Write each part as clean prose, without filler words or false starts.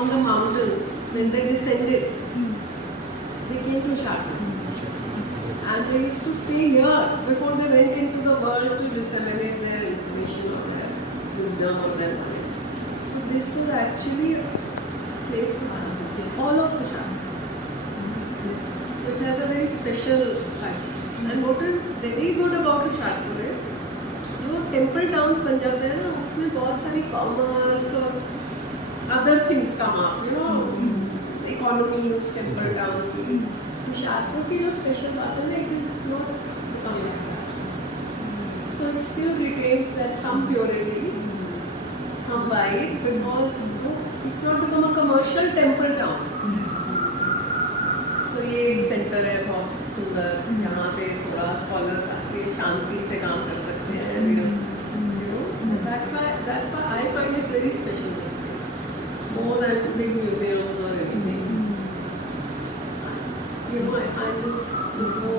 from the mountains, when they descended, they came to Shardul. And they used to stay here before they went into the world to disseminate their information or their wisdom or their knowledge. So this was actually a place for sadhus, all of Shardul. So it has a very special life. And what is very good about Shardul is, जो temple towns बन जाते हैं ना, उसमें बहुत सारी commerce और other things come up, you know, economy उस टेम्पल टाउन की। तो शादपुर की जो स्पेशल बात है ना, it is not become like that, so it still retains that some purity, some vibe, because it's not become a commercial temple town. So ये एक सेंटर है बहुत सुंदर, यहाँ पे थोड़ा स्कॉलर्स आके शांति से काम कर सकते हैं, you know, so that's why I find it very special, this place, more than big museums or anything. You know, I find this so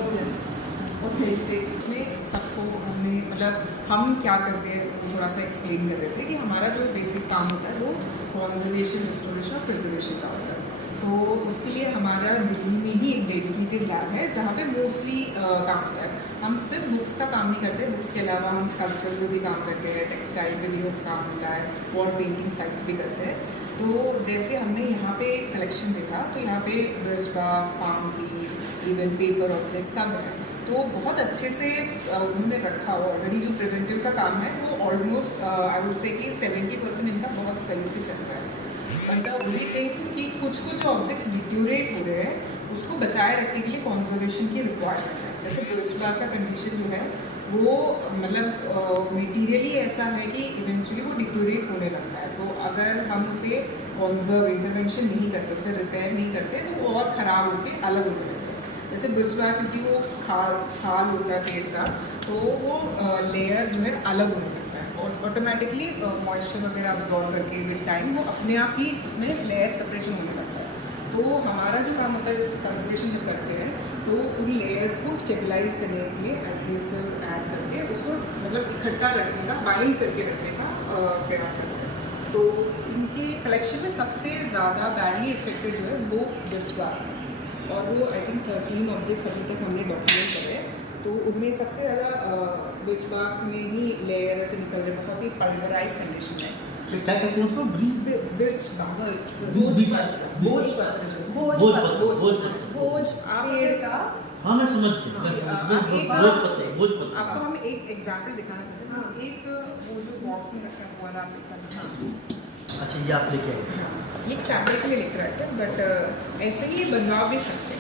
authentic. में सबको हमने मतलब हम क्या करते हैं थोड़ा सा एक्सप्लेन कर रहे थे कि हमारा जो बेसिक काम होता है वो कॉन्जर्वेशन, रिस्टोरेशन और प्रिजर्वेशन का होता है। तो उसके लिए हमारा दिल्ली में ही एक डेडिकेटेड लैब है जहाँ पे मोस्टली काम होता है। हम सिर्फ बुक्स का काम नहीं करते, बुक्स के अलावा हम स्कल्पचर्स में भी काम करते हैं, टेक्सटाइल में भी काम होता है, वॉल पेंटिंग साइट भी करते हैं। तो जैसे हमने यहाँ पे कलेक्शन देखा तो यहाँ पे Brajbagh, palm tree, even paper object सब है, तो बहुत अच्छे से उन्होंने रखा हुआ। ऑलरेडी जो प्रिवेंटिव का काम है वो ऑलमोस्ट आई वुड से कि 70% इनका बहुत सही से चल रहा है। बट द ओनली थिंग कि कुछ जो ऑब्जेक्ट्स डिट्यूरेट हो रहे हैं उसको बचाए रखने के लिए कॉन्जर्वेशन की रिक्वायरमेंट है। जैसे ब्रजबाग का कंडीशन जो है वो मतलब मटीरियली ऐसा है कि इवेंचुअली वो डिट्यूरेट होने लगता है, तो अगर हम उसे कॉन्जर्व इंटरवेंशन नहीं करते, उसे रिपेयर नहीं करते तो वो और ख़राब होकर अलग होने लगता है। जैसे ब्रजबाग क्योंकि वो छाल होता है पेड़ का, तो वो लेयर जो है अलग होने लगता है और ऑटोमेटिकली मॉइस्चर वगैरह अब्जॉर्ब करके विद टाइम वो अपने आप ही उसमें लेयर सेपरेशन होने लगता है। तो हमारा जो काम होता है जैसे कंजर्वेशन जो करते हैं तो उन लेयर्स को स्टेबलाइज करने के लिए एडहेसिव ऐड करके उसको मतलब इकट्ठा रखने का, बाइंड करके रखने का प्रयास करते हैं। तो इनके कलेक्शन में सबसे ज़्यादा बैडली इफेक्टेड जो है वो ब्रजबाग है और वो आई थिंक 13 ऑब्जेक्ट्स अभी तक हमने डॉक्यूमेंट करे। तो उनमें सबसे ज़्यादा ब्रजबाग में ही लेयर ऐसे निकल रहे, बहुत ही पल्वराइज कंडीशन है। क्या कहते हैं उसको? भोज पेड़ का। हाँ मैं समझ गया। आपको हम एक एग्जाम्पल दिखाना चाहते हैं। एक वो जो बॉक्स में रखा हुआ आप दिखाना। अच्छा ये आप लेके आए? ये एक सैम्पल के लिए लेकर आए थे, बट ऐसे ही बनवा भी सकते हैं।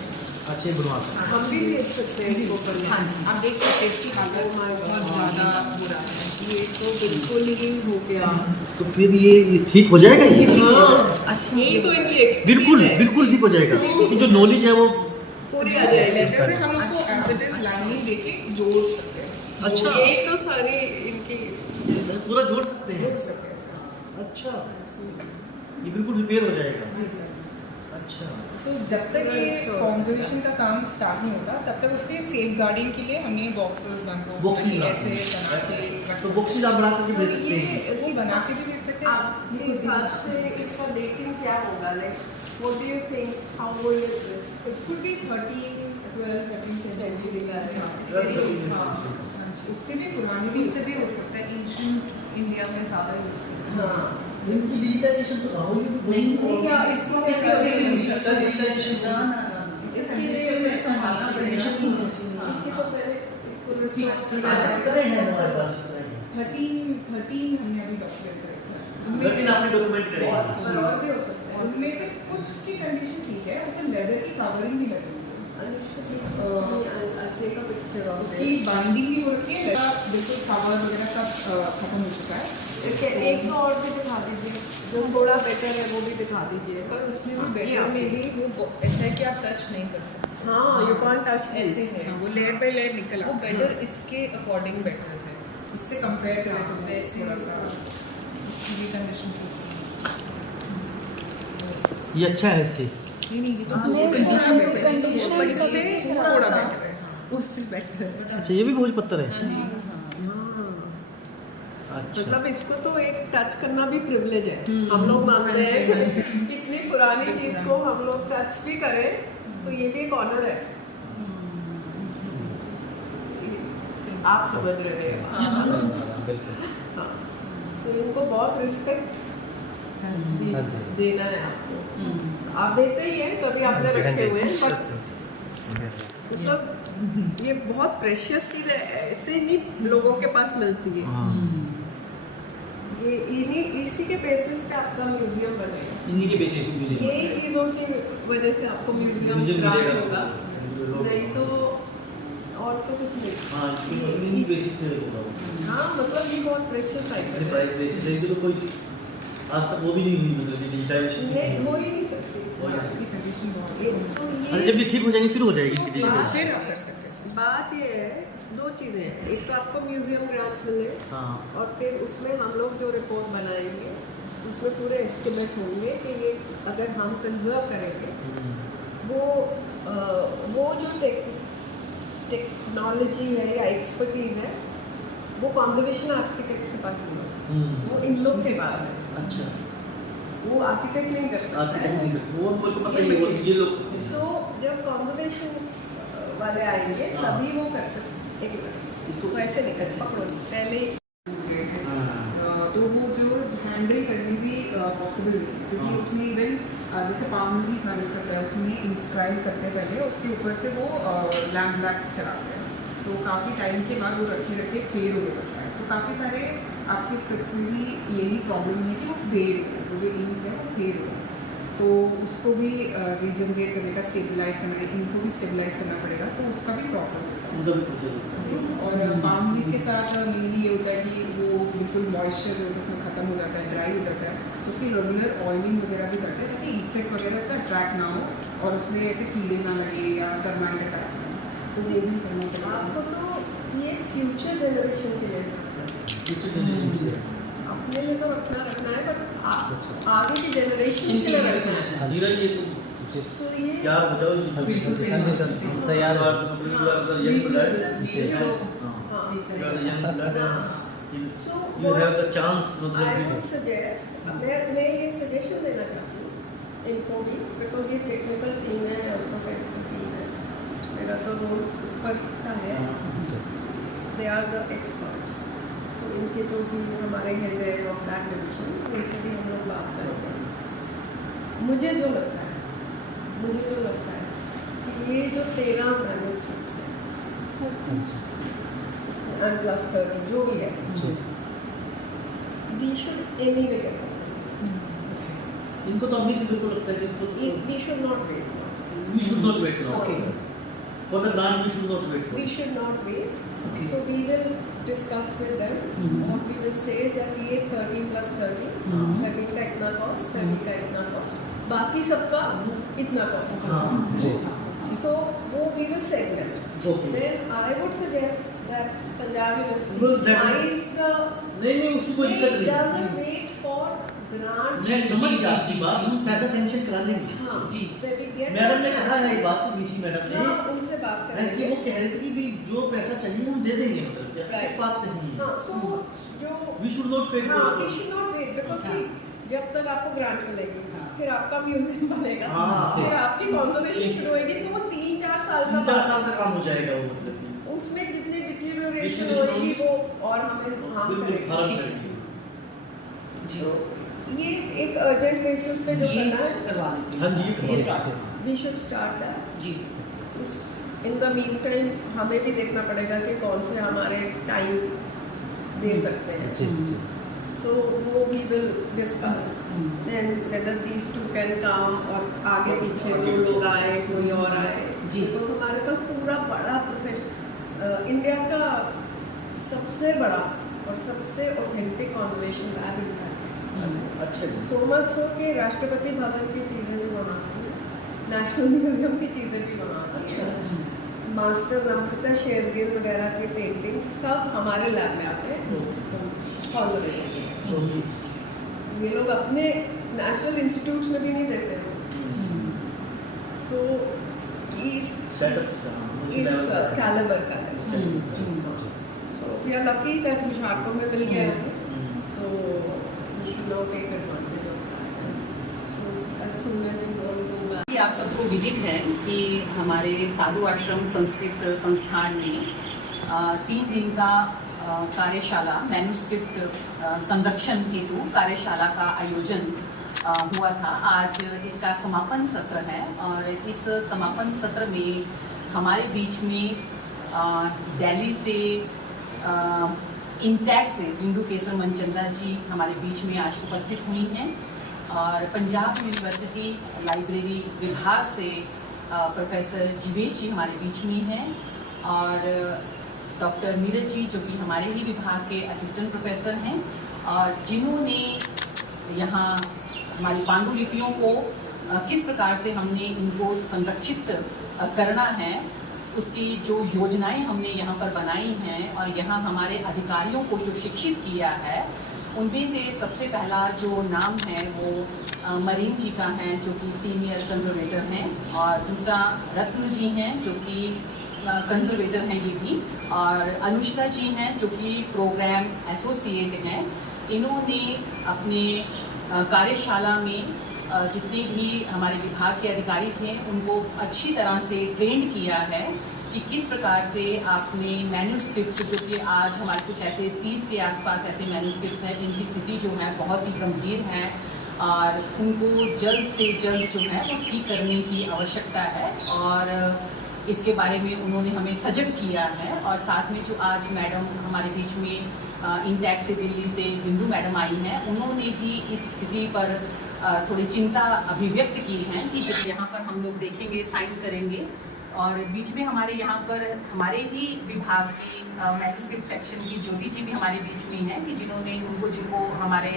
अच्छे बनवा सकते हैं। हम भी देख सकते हैं इसको बनवा। हाँ जी, आप देख सकते हैं इसकी हालत बहुत ज़्यादा बुरा है। ये तो बिल्कुल ही हो गया। तो फिर ये ठीक हो जाएगा ये? अच्छा, ये तो इनकी बिल्कुल बिल्कुल ठीक हो जाएगा। ये जो नॉलेज है वो पूरी आ जाएगी। जैसे हम उसको एज इट इज लाइनिंग देके जोड़ सकते हैं। अच्छा ये तो सारी इनकी पूरा जोड़ सकते हैं। जोड़ सकते हैं सर। अच्छा ये बिल्कुल रिपेयर हो जाएगा। जी सर। अच्छा सो जब तक ये कॉन्जर्वेशन का काम स्टार्ट नहीं होता तब तक उसके सेफ गार्डिंग के लिए हमने बॉक्सेस बॉक्सिंग ऐसे बना के तो बॉक्सेस आप बना करके भेज सकते हैं। वो बना के भी भेज सकते हैं। आपके हिसाब से इसका डेटिंग क्या होगा? Like what do you think, how old is this? It could be 13 century का है। हाँ, उससे भी पुरानी भी इससे भी हो सकता है। एंशिएंट इंडिया में ज़्यादा यूज करते हैं। हाँ, इनकी डिजिटाइजेशन तो हाउ यू नहीं क्या इसको कैसे सर डिजिटाइजेशन इसके लिए हमें संभालना पड़ेगा। इसके तो पहले इसको तरह है हमारे पास इस तरह की 13 हमने अभी डॉक्यूमेंट करे सर। लेकिन आपने डॉक्यूमेंट करे और भी हो सकता है। उनमें से कुछ की कंडीशन ठीक है, उसमें लेदर की कवरिंग भी लगी हुई है, उसकी बाइंडिंग भी हो रखी है, बिल्कुल कवर वगैरह सब खत्म हो चुका है। एक तो और भी दिखा दीजिए जो थोड़ा बेटर है, वो भी दिखा दीजिए। पर उसमें भी बेटर में भी वो ऐसा है कि आप टच नहीं कर सकते। हाँ, यू कांट टच ऐसे है, वो लेयर बाय लेयर निकल वो बेटर इसके अकॉर्डिंग बेटर है। इससे कंपेयर करें तो वैसे थोड़ा सा इसकी भी कंडीशन ठीक ये अच्छा है इससे। नहीं ये तो कंडीशन बेटर है, पर इससे थोड़ा बेटर है। उससे बेटर है। अच्छा ये भी भोज पत्थर है। हाँ जी। अच्छा। मतलब इसको तो एक टच करना भी प्रिविलेज है। हम लोग मानते हैं कि इतनी पुरानी चीज को हम लोग टच भी करें तो ये भी एक ऑनर है। आप समझ रहे हैं? हाँ, तो इनको बहुत रिस्पेक्ट देना है आपको। आप देते ही हैं, तभी आपने रखे हुए हैं, बट मतलब ये बहुत प्रेशियस चीज है, ऐसे नहीं लोगों के पास मिलती है। ये इसी के बेसिस पे आपका म्यूजियम बनेगा। इन्हीं के बेसिस पे म्यूजियम यही चीजों की वजह से आपको म्यूजियम ग्रांट होगा, नहीं तो और तो कुछ नहीं। हाँ, इन्हीं बेसिस पे होगा। हाँ, मतलब ये बहुत प्रेशियस आइटम है। प्राइस बेसिस है तो कोई आज तक वो भी नहीं हुई, मतलब डिजिटाइजेशन नहीं, हो ही नहीं सकती। हो ही नहीं इसकी कंडीशन बहुत ये- तो अरे ये जब ये ठीक हो जाएंगे फिर हो जाएगी तो डिजिटल। बात- फिर आप कर सकते हैं। बात ये है, दो चीज़ें हैं। एक तो आपको म्यूजियम ग्रांट मिले, हाँ, और फिर उसमें हम लोग जो रिपोर्ट बनाएंगे उसमें पूरे एस्टिमेट होंगे कि ये अगर हम कंजर्व करेंगे, वो जो टेक्नोलॉजी है या एक्सपर्टीज है वो कंजर्वेशन आर्किटेक्ट के पास होगा, वो इन लोग के पास है। अच्छा, वो आर्किटेक्ट नहीं कर सकता आर्किटेक्ट है। नहीं करते, वो मेरे को पता ही है, ये लोग सो जब कंजर्वेशन वाले आएंगे हाँ। तभी वो कर सकते। एक मिनट, इसको ऐसे नहीं कर पकड़ो पहले। तो वो जो हैंडल करनी भी पॉसिबल नहीं है, क्योंकि हाँ। उसमें इवन जैसे पाम लीफ मैनेज करता है उसमें इंस्क्राइब करते पहले उसके ऊपर से वो लैम्प ब्लैक चलाते हैं, तो काफ़ी टाइम के बाद वो रखते रखते फेड होने लगता है। तो काफ़ी सारे आपके स्क्रिप्ट्स में भी यही प्रॉब्लम है कि वो फेड हो गया, वो जो इंक है वो फेड हो गया, तो उसको भी रीजनरेट करने का, स्टेबलाइज करने का, इनको भी स्टेबलाइज करना पड़ेगा, तो उसका भी प्रोसेस होता है। उनका भी प्रोसेस होता है। जी, और पाम लीफ के साथ मेनली ये होता है कि वो बिल्कुल मॉइस्चर जो होता है उसमें ख़त्म हो जाता है, ड्राई हो जाता है, उसकी रेगुलर ऑयलिंग वगैरह भी करते हैं ताकि इंसेक्ट वगैरह उससे अट्रैक्ट ना हो और उसमें ऐसे कीड़े ना लगे या टर्माइट अटैक ना हो, तो वो भी करना पड़ेगा। आपको तो ये फ्यूचर जनरेशन के लिए अपने लिए तो रखना है, बट आगे की जनरेशन के लिए रखना है। नीरज, ये तो सो ये क्या हो जाओ इन चीजों बिल्कुल सही बात है। हम तैयार हो, मतलब you are the young blood, हाँ। You are the young blood, So you have the chance, I would मतलब suggest, मैं ये सजेशन देना चाहती हूँ इनको भी, बिकॉज ये टेक्निकल टीम है और प्रोफेशनल टीम है, मेरा तो रोल ऊपर का है, दे आर द एक्सपर्ट्स, तो इनके जो भी हमारे हेड है ऑफ दैट डिवीजन, उनसे भी हम लोग बात करेंगे। मुझे जो लगता है कि ये जो 13 मैन्युस्क्रिप्ट्स हैं and plus 30 जो भी है, we should anyway get compensation. इनको तो अभी से मेरे को लगता है कि इसको तो We should not wait. we should not wait now. Okay. For the grant we should not wait for. We should not wait. Okay. So we will discuss with them. What we will say is that ये 13 plus 30, 13 का इतना cost, 30 का इतना cost, बाकी सबका इतना cost. हाँ, So वो we will segment. Okay. Then I would suggest that Punjab University Well, that- finds the. नहीं उसकी कोई दिक्कत It नहीं। doesn't wait for grant. मैं समझ गया आपकी बात, हम पैसा सेंक्शन करा लेंगे। हाँ, then we get मैडम ने that कहा है sanction. ये बात, वीसी मैडम ने हाँ, उनसे बात है कि करेंगे. वो कह रहे थे कि भी जो पैसा चाहिए हम दे देंगे, मतलब ऐसा Right. कुछ बात नहीं है। हाँ, so जो We should not wait हाँ, for we should not wait because see, जब तक आपको ग्रांट मिलेगी, हाँ। फिर आपका म्यूजियम बनेगा, हाँ, फिर आपकी कॉन्जर्वेशन शुरू होगी, तो वो 3-4 साल का 3-4 साल का काम हो जाएगा वो, मतलब कि उसमें जितनी डिटीरियोरेशन Deterioration होगी वो और हमें हार्म बिल्कुल हार्म करेगी. करेगी। So ये एक अर्जेंट बेसिस पे जो करना है, हाँ जी, ये करवा we should start that. जी, इन द मीन टाइम हमें भी देखना पड़ेगा कि कौन से हमारे टाइम दे सकते हैं. So वो we will discuss. Then whether these two can come और आगे पीछे वो लोग आए, कोई और आए. जी. तो हमारे पास पूरा बड़ा प्रोफेशन, इंडिया का सबसे बड़ा और सबसे ऑथेंटिक कॉन्जर्वेशन लैब इंडिया है. अच्छा जी। सो मच सो कि राष्ट्रपति भवन की चीज़ें भी बनाते हैं, नेशनल म्यूजियम की चीज़ें भी बनाते हैं, मास्टर्स अमृता शेरगिल वगैरह के पेंटिंग सब हमारे लैब में आते हैं कॉन्जर्वेशन के. ये लोग अपने नेशनल इंस्टीट्यूट्स में भी नहीं देते हैं. सो इस कैलिबर का है. So we are lucky that Hoshiarpur में मिल गया है. you should not take advantage of that. So as soon as you want to go back. कि आप सबको विदित है कि हमारे साधु आश्रम संस्कृत संस्थान में 3 दिन का कार्यशाला मैन्युस्क्रिप्ट संरक्षण हेतु कार्यशाला का आयोजन हुआ था। आज इसका समापन सत्र है और इस समापन सत्र में हमारे बीच में दिल्ली से इंटैक्ट से बिंदु केसर मनचंदा जी हमारे बीच में आज उपस्थित हुई हैं और पंजाब यूनिवर्सिटी लाइब्रेरी विभाग से प्रोफेसर जीवेश जी हमारे बीच में हैं और डॉक्टर नीरज जी जो कि हमारे ही विभाग के असिस्टेंट प्रोफेसर हैं और जिन्होंने यहाँ हमारी पांडुलिपियों को किस प्रकार से हमने इनको संरक्षित करना है उसकी जो योजनाएं हमने यहाँ पर बनाई हैं और यहाँ हमारे अधिकारियों को जो शिक्षित किया है उनमें से सबसे पहला जो नाम है वो मरीन जी का है जो कि सीनियर कंजर्वेटर हैं और दूसरा रत्न जी हैं जो कि कंजर्वेटर हैं ये भी और अनुष्का जी हैं जो कि प्रोग्राम एसोसिएट हैं। इन्होंने अपने कार्यशाला में जितने भी हमारे विभाग के अधिकारी थे उनको अच्छी तरह से ट्रेंड किया है कि किस प्रकार से आपने मैन्युस्क्रिप्ट जो कि आज हमारे कुछ ऐसे 30 के आसपास ऐसे मैन्युस्क्रिप्ट हैं जिनकी स्थिति जो है बहुत ही गंभीर है और उनको जल्द से जल्द जो है वो ठीक करने की आवश्यकता है और इसके बारे में उन्होंने हमें सजग किया है और साथ में जो आज मैडम हमारे बीच में इंटैक्ट से दिल्ली से बिंदु मैडम आई हैं उन्होंने भी इस स्थिति पर थोड़ी चिंता अभिव्यक्त की है कि जब यहाँ पर हम लोग देखेंगे साइन करेंगे और बीच में हमारे यहाँ पर हमारे ही विभाग की मैन्युस्क्रिप्ट सेक्शन की ज्योति जी भी हमारे बीच में हैं कि जिनको हमारे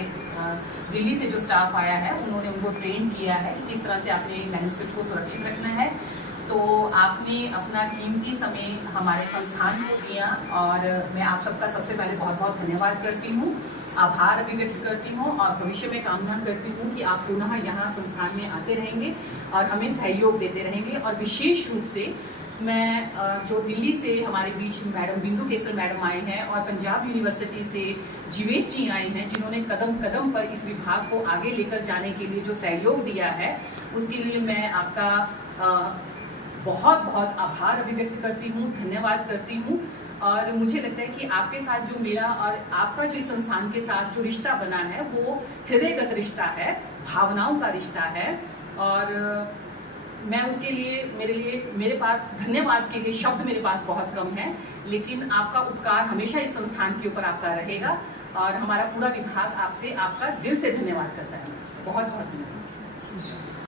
दिल्ली से जो स्टाफ आया है उन्होंने उनको ट्रेन किया है किस तरह से आपने मैन्युस्क्रिप्ट को सुरक्षित रखना है। तो आपने अपना कीमती समय हमारे संस्थान को दिया और मैं आप सबका सबसे पहले बहुत बहुत धन्यवाद करती हूँ, आभार अभिव्यक्त करती हूँ और भविष्य में कामना करती हूँ कि आप पुनः यहाँ संस्थान में आते रहेंगे और हमें सहयोग देते रहेंगे। और विशेष रूप से मैं जो दिल्ली से हमारे बीच मैडम बिंदु केसर मैडम आई हैं और पंजाब यूनिवर्सिटी से जीवेश जी आई हैं जिन्होंने कदम कदम पर इस विभाग को आगे लेकर जाने के लिए जो सहयोग दिया है उसके लिए मैं आपका बहुत बहुत आभार अभिव्यक्त करती हूँ, धन्यवाद करती हूँ। और मुझे लगता है कि आपके साथ जो मेरा और आपका जो इस संस्थान के साथ जो रिश्ता बना है वो हृदयगत रिश्ता है, भावनाओं का रिश्ता है और मैं उसके लिए मेरे पास धन्यवाद के लिए शब्द मेरे पास बहुत कम है, लेकिन आपका उपकार हमेशा इस संस्थान के ऊपर आपका रहेगा और हमारा पूरा विभाग आपका दिल से धन्यवाद करता है। बहुत बहुत धन्यवाद।